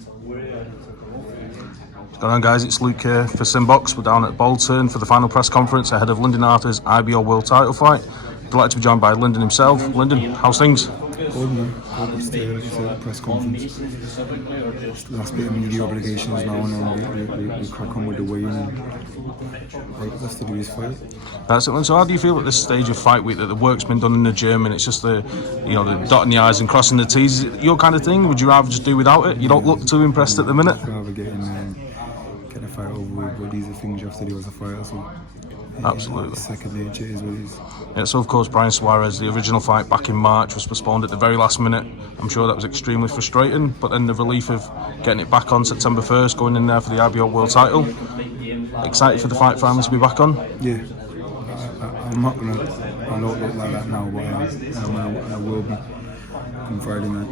What's going on, guys? It's Luke here for SimBoxx. We're down at Bolton for the final press conference ahead of Lyndon Arthur's IBO World title fight. Delighted to be joined by Lyndon himself. Lyndon, how's things? Good, man. Just a press conference. Last bit of media obligations now, and we crack on with the weigh-in. Right, that's to do his fight. That's it. So how do you feel at this stage of fight week that the work's been done in the gym and it's just the dotting the I's and crossing the T's? Is it your kind of thing? Would you rather just do without it? You don't look too impressed at the minute? I'd rather get the fight over with, but these are things you have to do as a fighter. So absolutely. Second nature is what it is. Yeah, so of course Brian Suarez, the original fight back in March, was postponed at the very last minute. I'm sure that was extremely frustrating, but then the relief of getting it back on September 1st, going in there for the IBO World title. Excited for the fight finally to be back on? Yeah, I'm not gonna. I don't look like that now, but I will be on Friday night.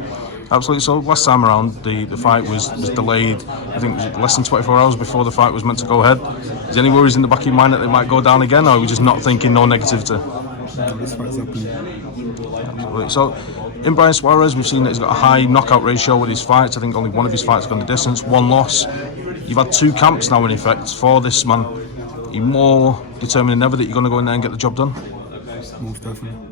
Absolutely. So last time around, the fight was delayed. I think it was less than 24 hours before the fight was meant to go ahead. Is there any worries in the back of your mind that they might go down again, or are we just not thinking no negativity? No, this fight's happening. Absolutely. So in Brian Suarez, we've seen that he's got a high knockout ratio with his fights. I think only one of his fights gone the distance, one loss. You've had two camps now in effect for this man. You're more determined than ever that you're going to go in there and get the job done? Most definitely.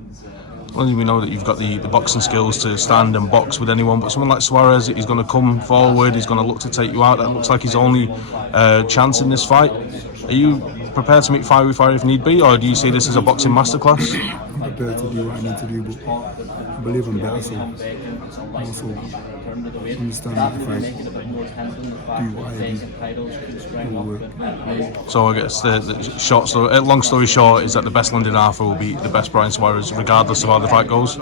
Well, we know that you've got the boxing skills to stand and box with anyone, but someone like Suarez, he's going to come forward, he's going to look to take you out. That looks like his only chance in this fight. Are you prepared to meet fire with fire if need be, or do you see this as a boxing masterclass? I'm prepared to do what I need to do, but I believe I'm better, so also understand that if I do what I do, it will work. So I guess the short story, long story short, is that the best Lyndon Arthur will be the best Brian Suarez, regardless of how the fight goes.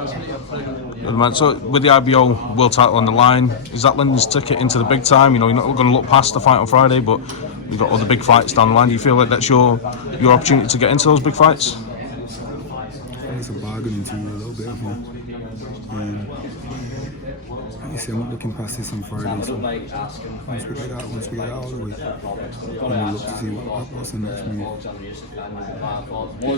So with the IBO World title on the line, is that Lyndon's ticket into the big time? You know, you're not going to look past the fight on Friday, but you've got other big fights down the line. Do you feel like that's your opportunity to get into those big fights? It's a bargain into a little bit of me. Like you say, I'm not looking past this on Friday, so once we get out of the way, we'll look to see what's the next move.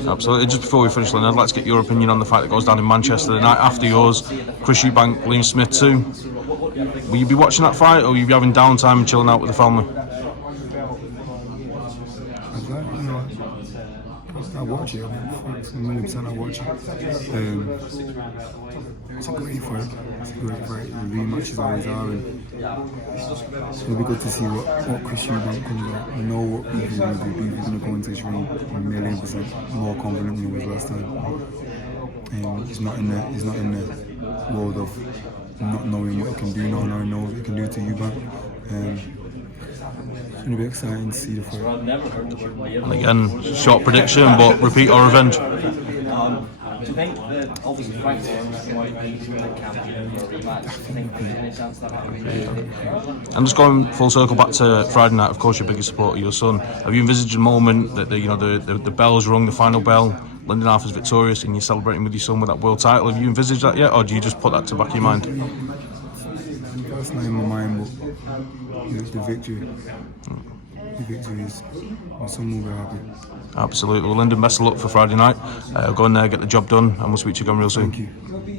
Absolutely. Just before we finish, Lyndon, I'd like to get your opinion on the fight that goes down in Manchester the night after yours. Chris Eubank, Liam Smith too. Will you be watching that fight, or will you be having downtime and chilling out with the family? I watch it. It's 1,000,000% I watch it. It's a great fight. It's a great fight. The rematches always are, and it'll be good to see what Chris Eubank comes out. I know what he's going to do. He's going to go into this ring 1,000,000% more confident than he was last time. He's not in the world of not knowing what he can do now. Now he knows what he can do to Eubank. It's going to be exciting to see the fight. And again, short prediction, but repeat or revenge? And just going full circle back to Friday night, of course, your biggest supporter, your son. Have you envisaged a moment that the bell's rung, the final bell, Lyndon Arthur's victorious, and you're celebrating with your son with that world title? Have you envisaged that yet, or do you just put that to the back of your mind? That's not in my mind, but the victory. The victory is, my son will be happy. Absolutely. Well, Lyndon, best of luck for Friday night. Go in there, get the job done, and we'll speak to you again real soon. Thank you.